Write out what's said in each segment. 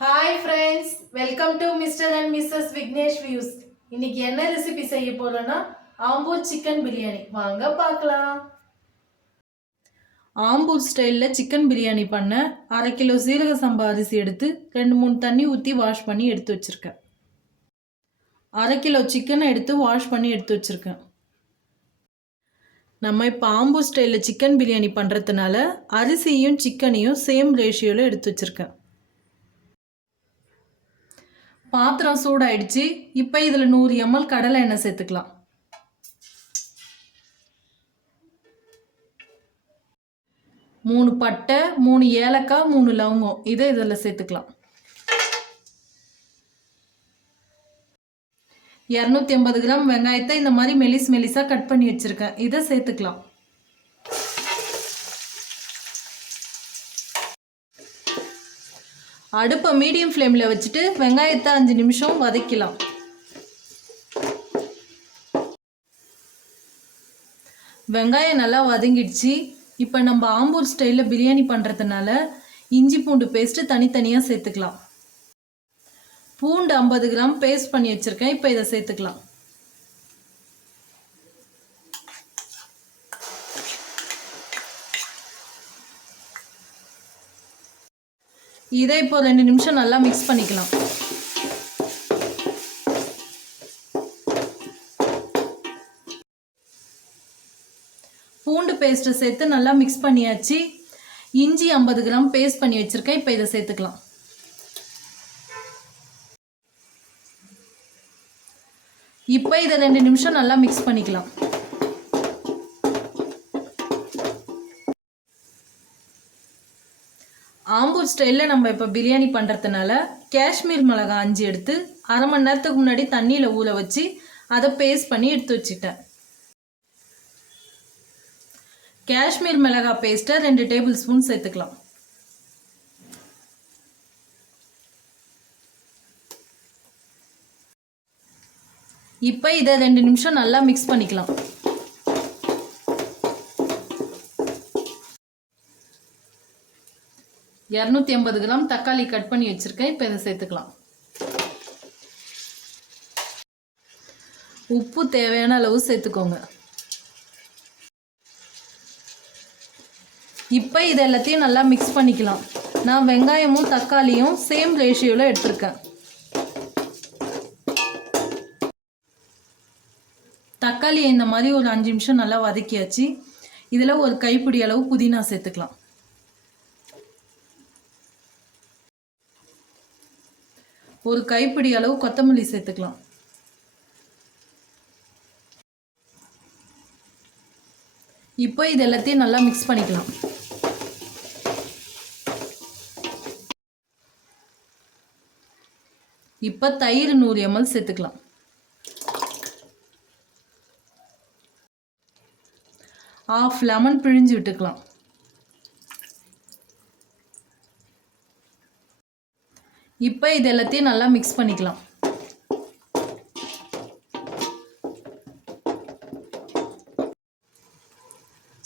Hi friends welcome to mister and missus Vignesh views இன்னைக்கு என்ன recipe செய்ய போகிறோன்னா ஆம்பூர் சிக்கன் பிரியாணி வாங்க பார்க்கலாம். ஆம்பூர் ஸ்டைலில் சிக்கன் பிரியாணி பண்ண அரை கிலோ சீரக சம்பா அரிசி எடுத்து ரெண்டு மூணு தண்ணி ஊற்றி வாஷ் பண்ணி எடுத்து வச்சுருக்கேன். அரை கிலோ சிக்கனை எடுத்து வாஷ் பண்ணி எடுத்து வச்சுருக்கேன். நம்ம இப்போ ஆம்பூர் ஸ்டைலில் சிக்கன் பிரியாணி பண்ணுறதுனால அரிசியும் சிக்கனையும் சேம் ரேஷியோவில் எடுத்து வச்சுருக்கேன். பாத்திரம் சூடாயிடுச்சு. இப்போ இதில் நூறு எம்எல் கடலை எண்ணெய் சேர்த்துக்கலாம். மூணு பட்டை மூணு ஏலக்காய் மூணு லவங்கம். இதை இதில் சேர்த்துக்கலாம். இரநூத்தி ஐம்பது கிராம் வெங்காயத்தை இந்த மாதிரி மெலிஸ் மெலிஸாக கட் பண்ணி வச்சுருக்கேன். இதை சேர்த்துக்கலாம். அடுப்பை மீடியம் ஃப்ளேமில் வச்சுட்டு வெங்காயத்தை அஞ்சு நிமிஷம் வதக்கலாம். வெங்காயம் நல்லா வதங்கிடுச்சு. இப்போ நம்ம ஆம்பூர் ஸ்டைலில் பிரியாணி பண்ணுறதுனால இஞ்சி பூண்டு பேஸ்ட்டு தனித்தனியாக சேர்த்துக்கலாம். பூண்டு ஐம்பது கிராம் பேஸ்ட் பண்ணி வச்சுருக்கேன். இப்போ இதை சேர்த்துக்கலாம். இதை இப்போ ரெண்டு நிமிஷம் நல்லா மிக்ஸ் பண்ணிக்கலாம். பூண்டு பேஸ்ட்டை சேர்த்து நல்லா மிக்ஸ் பண்ணியாச்சு. இஞ்சி ஐம்பது கிராம் பேஸ்ட் பண்ணி வச்சுருக்கேன். இப்போ இதை சேர்த்துக்கலாம். இப்போ இதை ரெண்டு நிமிஷம் நல்லா மிக்ஸ் பண்ணிக்கலாம். ஆம்பூர் ஸ்டைலில் நம்ம இப்போ பிரியாணி பண்ணுறதுனால காஷ்மீர் மிளகாய் அஞ்சு எடுத்து அரை மணி நேரத்துக்கு முன்னாடி தண்ணியில் ஊற வச்சு அதை பேஸ்ட் பண்ணி எடுத்து வச்சுட்டேன். காஷ்மீர் மிளகாய் பேஸ்ட்டை ரெண்டு டேபிள் ஸ்பூன் சேர்த்துக்கலாம். இப்போ இதை ரெண்டு நிமிஷம் நல்லா மிக்ஸ் பண்ணிக்கலாம். இரநூத்தி ஐம்பது கிராம் தக்காளி கட் பண்ணி வச்சுருக்கேன். இப்போ இதை சேர்த்துக்கலாம். உப்பு தேவையான அளவு சேர்த்துக்கோங்க. இப்போ இது எல்லாத்தையும் நல்லா மிக்ஸ் பண்ணிக்கலாம். நான் வெங்காயமும் தக்காளியும் சேம் ரேஷியோவில் எடுத்திருக்கேன். தக்காளியை இந்த மாதிரி ஒரு அஞ்சு நிமிஷம் நல்லா வதக்கியாச்சு. இதில் ஒரு கைப்பிடி அளவு புதினா சேர்த்துக்கலாம். ஒரு கைப்பிடி அளவு கொத்தமல்லி சேர்த்துக்கலாம். இப்போ இது எல்லாத்தையும் நல்லா மிக்ஸ் பண்ணிக்கலாம். இப்போ தயிர் நூறு எம்எல் சேர்த்துக்கலாம். ஆஃப் லெமன் பிழிஞ்சு விட்டுக்கலாம். இப்போ இது எல்லாத்தையும் நல்லா மிக்ஸ் பண்ணிக்கலாம்.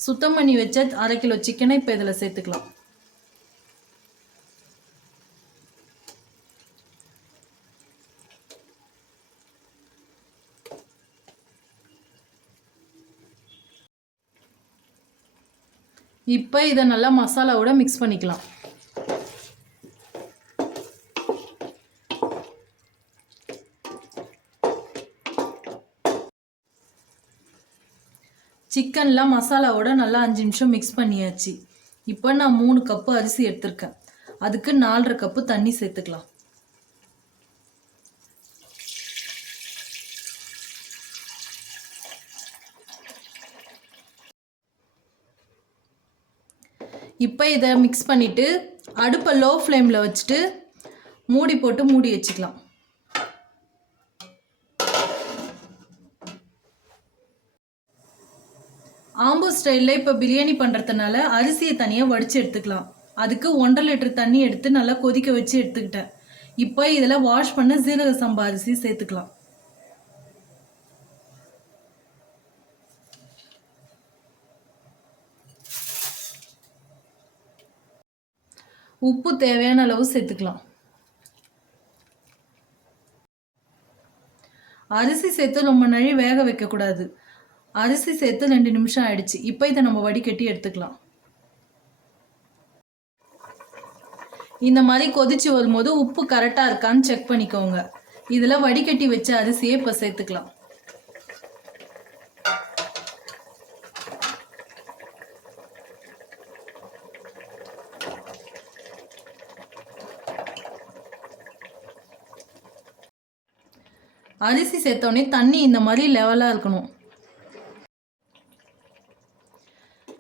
சுத்தம் பண்ணி வச்ச அரை கிலோ சிக்கனை இப்போ இதில் சேர்த்துக்கலாம். இப்போ இதை நல்லா மசாலாவோட மிக்ஸ் பண்ணிக்கலாம். சிக்கன்லாம் மசாலாவோட நல்லா அஞ்சு நிமிஷம் மிக்ஸ் பண்ணியாச்சு. இப்போ நான் மூணு கப்பு அரிசி எடுத்திருக்கேன். அதுக்கு நாலரை கப்பு தண்ணி சேர்த்துக்கலாம். இப்போ இதை மிக்ஸ் பண்ணிவிட்டு அடுப்பை லோ ஃப்ளேமில் வச்சுட்டு மூடி போட்டு மூடி வச்சுக்கலாம். ஆம்பு ஸ்டைலில் இப்போ பிரியாணி பண்ணுறதுனால அரிசியை தனியாக வடித்து எடுத்துக்கலாம். அதுக்கு ஒன்றரை லிட்டர் தண்ணி எடுத்து நல்லா கொதிக்க வச்சு எடுத்துக்கிட்டேன். இப்போ இதில் வாஷ் பண்ண சீரக சம்பா அரிசி சேர்த்துக்கலாம். உப்பு தேவையான அளவு சேர்த்துக்கலாம். அரிசி சேர்த்து ரொம்ப நழி வேக வைக்கக்கூடாது. அரிசி சேர்த்து ரெண்டு நிமிஷம் ஆயிடுச்சு. இப்போ இதை நம்ம வடிகட்டி எடுத்துக்கலாம். இந்த மாதிரி கொதிச்சு வரும்போது உப்பு கரெக்டாக இருக்கான்னு செக் பண்ணிக்கோங்க. இதில் வடிகட்டி வச்ச அரிசியை இப்போ சேர்த்துக்கலாம். அரிசி சேர்த்தோடனே தண்ணி இந்த மாதிரி லெவலாக இருக்கணும்.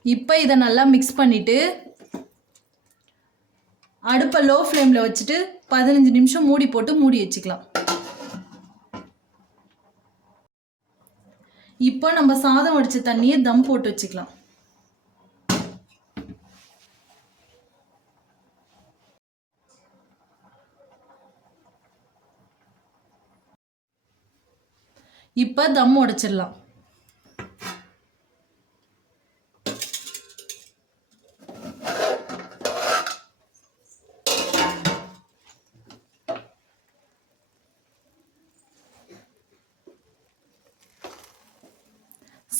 இப்போ இதை நல்லா மிக்ஸ் பண்ணிவிட்டு அடுப்பை லோ ஃப்ளேமில் வச்சுட்டு பதினஞ்சு நிமிஷம் மூடி போட்டு மூடி வச்சுக்கலாம். இப்போ நம்ம சாதம் வடித்த தண்ணியை தம் போட்டு வச்சுக்கலாம். இப்போ தம் உடைச்சிடலாம்.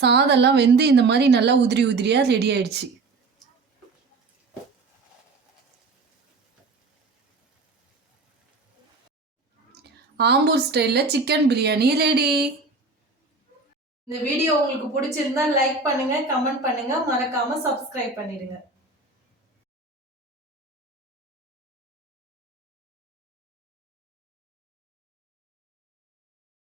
சாதம்லாம் வெந்து இந்த மாதிரி நல்லா உதிரி உதிரியாக ரெடி ஆயிடுச்சு. ஆம்பூர் ஸ்டைலில் சிக்கன் பிரியாணி ரெடி இந்த வீடியோ உங்களுக்கு பிடிச்சிருந்தா லைக் பண்ணுங்க கமெண்ட் பண்ணுங்க. மறக்காம சப்ஸ்கிரைப் பண்ணிடுங்க.